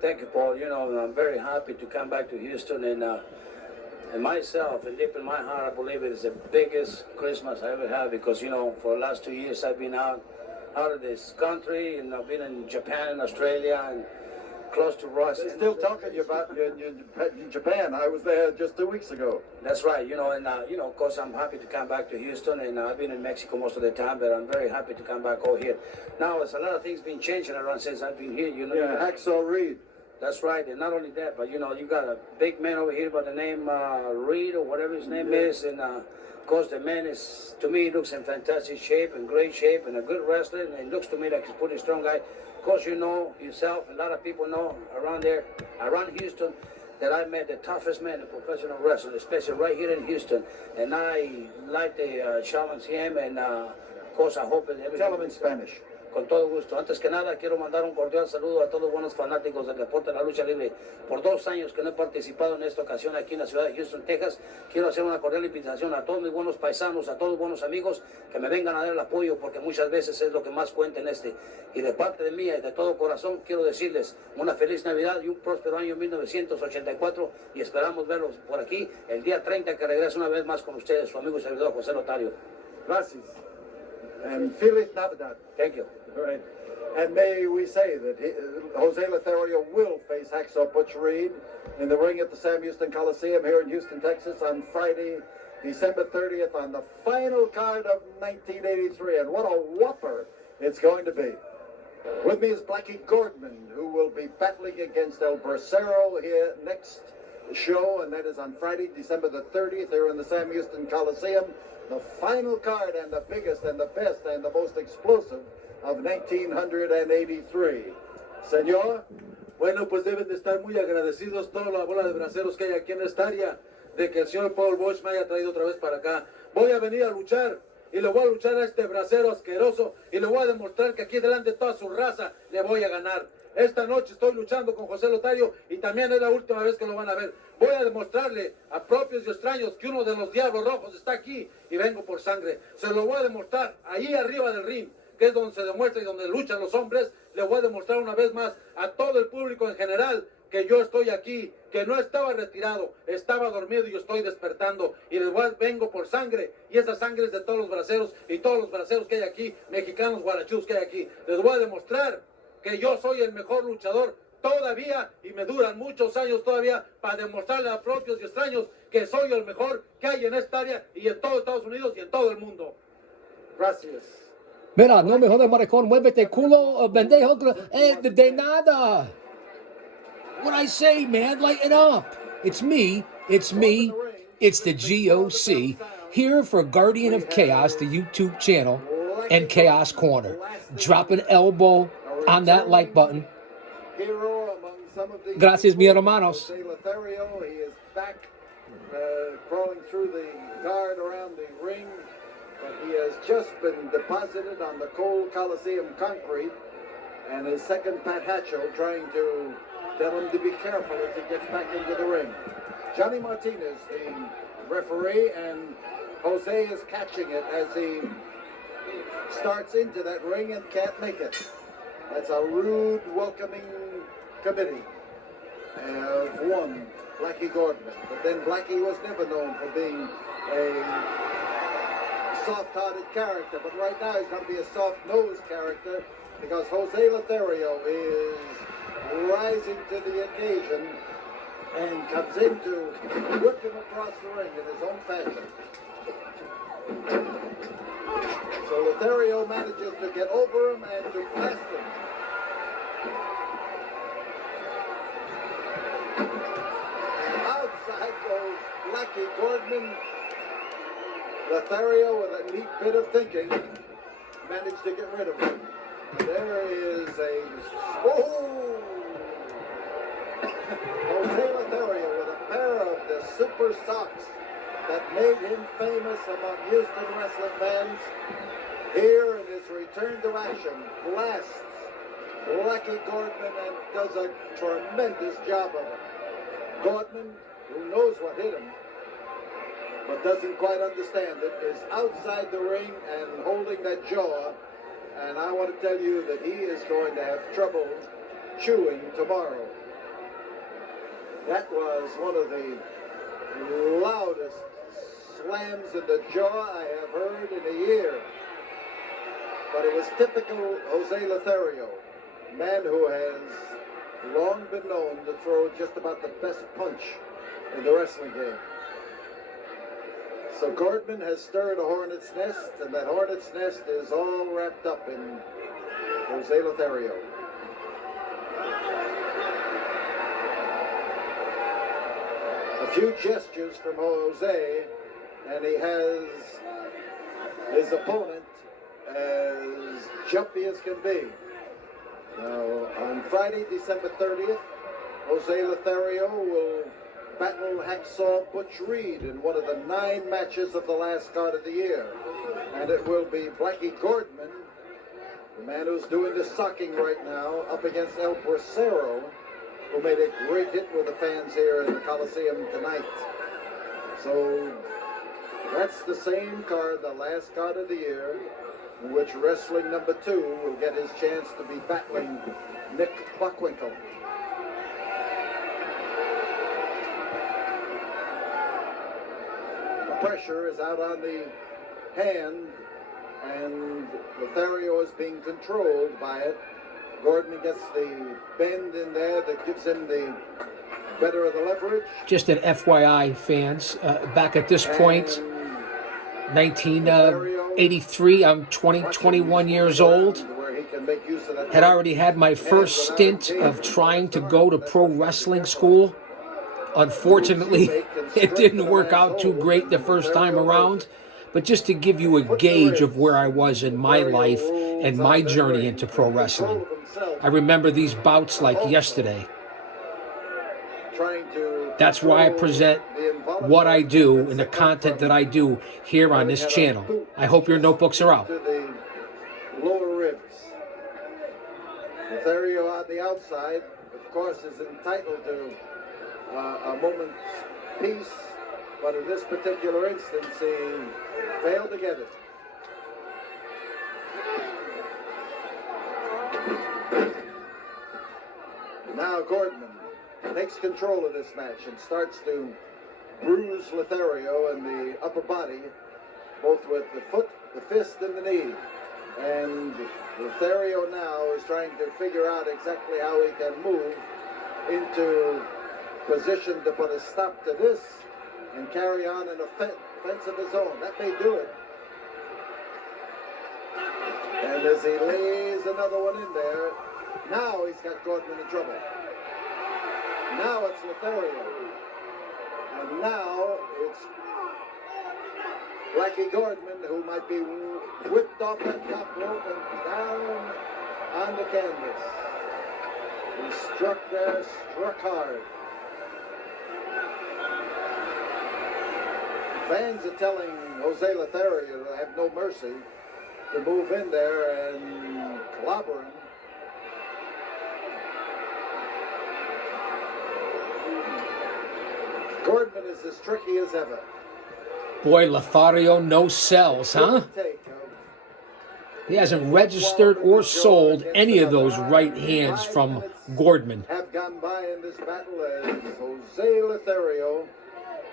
Thank you, Paul. You know, I'm very happy to come back to Houston, and myself, and deep in my heart, I believe it is the biggest Christmas I ever had because, you know, for the last 2 years I've been out of this country, and I've been in Japan and Australia and close to Russia. They're still talking about you in Japan. I was there just 2 weeks ago. That's right, you know, and, you know, of course, I'm happy to come back to Houston, and I've been in Mexico most of the time, but I'm very happy to come back over here. Now, there's a lot of things been changing around since I've been here, you know. Yeah, Hacksaw Reed. That's right, and not only that, but, you know, you got a big man over here by the name Reed, or whatever his name is, and, of course, the man is, to me, looks in fantastic shape and great shape and a good wrestler, and it looks to me like he's a pretty strong guy. Of course, you know yourself, a lot of people know around there, around Houston, that I met the toughest man in professional wrestling, especially right here in Houston. And I like to challenge him, and of course, I hope that everything... Tell him in Spanish. Con todo gusto. Antes que nada, quiero mandar un cordial saludo a todos los buenos fanáticos del deporte de la lucha libre. Por 2 años que no he participado en esta ocasión aquí en la ciudad de Houston, Texas, quiero hacer una cordial invitación a todos mis buenos paisanos, a todos los buenos amigos que me vengan a dar el apoyo, porque muchas veces es lo que más cuenta en este. Y de parte de mí y de todo corazón, quiero decirles una feliz Navidad y un próspero año 1984, y esperamos verlos por aquí el día 30, que regrese una vez más con ustedes, su amigo y servidor José Lothario. Gracias. And Feliz Navidad. Thank you. All right. And may we say that Jose Lothario will face Hacksaw Butch Reed in the ring at the Sam Houston Coliseum here in Houston, Texas on Friday, December 30th on the final card of 1983. And what a whopper it's going to be. With me is Blackie Gordman, who will be battling against El Bracero here next show, and that is on Friday, December the 30th here in the Sam Houston Coliseum. The final card, and the biggest and the best and the most explosive of 1983. Señor. Bueno, pues deben de estar muy agradecidos toda la bola de braceros que hay aquí en esta área, de que el señor Paul Bosch me haya traído otra vez para acá. Voy a venir a luchar, y le voy a luchar a este bracero asqueroso, y le voy a demostrar que aquí delante de toda su raza le voy a ganar. Esta noche estoy luchando con José Lothario, y también es la última vez que lo van a ver. Voy a demostrarle a propios y extraños que uno de los Diablos Rojos está aquí, y vengo por sangre. Se lo voy a demostrar ahí arriba del ring, que es donde se demuestra y donde luchan los hombres. Le voy a demostrar una vez más a todo el público en general que yo estoy aquí, que no estaba retirado, estaba dormido y yo estoy despertando, y vengo por sangre, y esa sangre es de todos los braceros y todos los braceros que hay aquí, mexicanos guarachudos que hay aquí. Les voy a demostrar que yo soy el mejor luchador todavía, y me duran muchos años todavía para demostrarle a propios y extraños que soy el mejor que hay en esta área y en todo Estados Unidos y en todo el mundo. Gracias. Mira, no me jodas, maricón, muévete, culo, pendejo, de nada. What I say, man, lighten up. It's me, it's the GOC, here for Guardian of Chaos, the YouTube channel, and Chaos Corner. Drop an elbow on that like button. Gracias, mi hermanos. Lothario, he is back, crawling through the guard around the ring. But he has just been deposited on the cold Coliseum concrete, and his second Pat Hatchell trying to tell him to be careful as he gets back into the ring. Johnny Martinez, the referee, and Jose is catching it as he starts into that ring and can't make it. That's a rude, welcoming committee of one, Blackie Gordman. But then Blackie was never known for being a soft-hearted character, but right now he's going to be a soft-nosed character because Jose Lothario is rising to the occasion and comes in to whip him across the ring in his own fashion. So Lothario manages to get over him and to past him. And outside goes Blackie Gordman. Lothario, with a neat bit of thinking, managed to get rid of him. There is a... Oh! Jose Lothario with a pair of the super socks that made him famous among Houston wrestling fans. Here in his return to action, blasts Blackie Gordman and does a tremendous job of it. Gordman, who knows what hit him, but doesn't quite understand it, is outside the ring and holding that jaw. And I want to tell you that he is going to have trouble chewing tomorrow. That was one of the loudest slams in the jaw I have heard in a year. But it was typical Jose Lothario, a man who has long been known to throw just about the best punch in the wrestling game. So Gordman has stirred a hornet's nest, and that hornet's nest is all wrapped up in Jose Lothario. A few gestures from Jose, and he has his opponent as jumpy as can be. Now, on Friday, December 30th, Jose Lothario will battle Hacksaw Butch Reed in one of the 9 matches of the last card of the year. And it will be Blackie Gordman, the man who's doing the socking right now, up against El Bracero, who made a great hit with the fans here in the Coliseum tonight. So that's the same card, the last card of the year, in which wrestling number 2 will get his chance to be battling Nick Buckwinkle. The pressure is out on the hand, and Lothario is being controlled by it. Gordman gets the bend in there that gives him the better of the leverage. Just an FYI, fans, back at this point, 1983, I'm 21 years old. Had already had my first stint of trying to go to pro wrestling school. Unfortunately, it didn't work out too great the first time around. But just to give you a gauge of where I was in my life and my journey into pro wrestling, I remember these bouts like yesterday. That's why I present what I do and the content that I do here on this channel. I hope your notebooks are out. Lower ribs. Lothario on the outside, of course, is entitled to a moment's peace, but in this particular instance, he failed to get it. Now Gordman takes control of this match and starts to bruise Lothario in the upper body, both with the foot, the fist, and the knee. And Lothario now is trying to figure out exactly how he can move into position to put a stop to this and carry on an offense of his own. That may do it. And as he lays another one in there, now he's got Gordman in trouble. Now it's Lothario. And now it's Blackie Gordman, who might be whipped off that top rope and down on the canvas. He struck there, struck hard. Fans are telling Jose Lothario to have no mercy, to move in there and clobber him. Gordman is as tricky as ever. Boy, Lothario, no sells, huh? He hasn't registered or sold any of those right hands from Gordman. Have gone by in this battle as Jose Lothario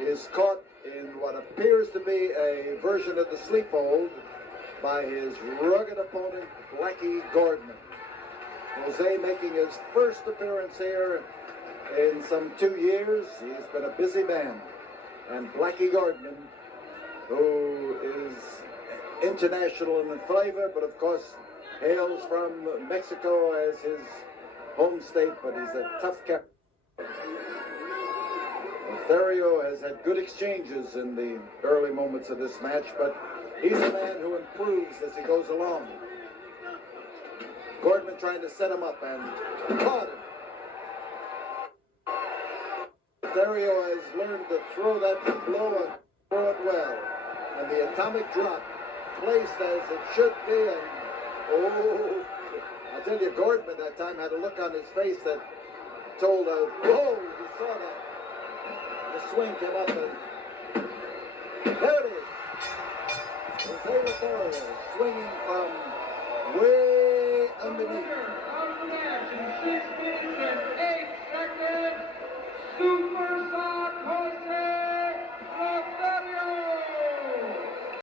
is caught in what appears to be a version of the sleep hold by his rugged opponent, Blackie Gordman. Jose making his first appearance here in some 2 years. He's been a busy man. And Blackie Gordman, who is international in flavor, but of course hails from Mexico as his home state, but he's a tough cat. Lothario has had good exchanges in the early moments of this match, but he's a man who improves as he goes along. Gordman trying to set him up and caught him. Lothario has learned to throw that blow and throw it well. And the atomic drop placed as it should be, and oh, I'll tell you, Gordman that time had a look on his face that told us, whoa, you saw that. The swing came up and there it is. Jose Lothario swinging from way underneath.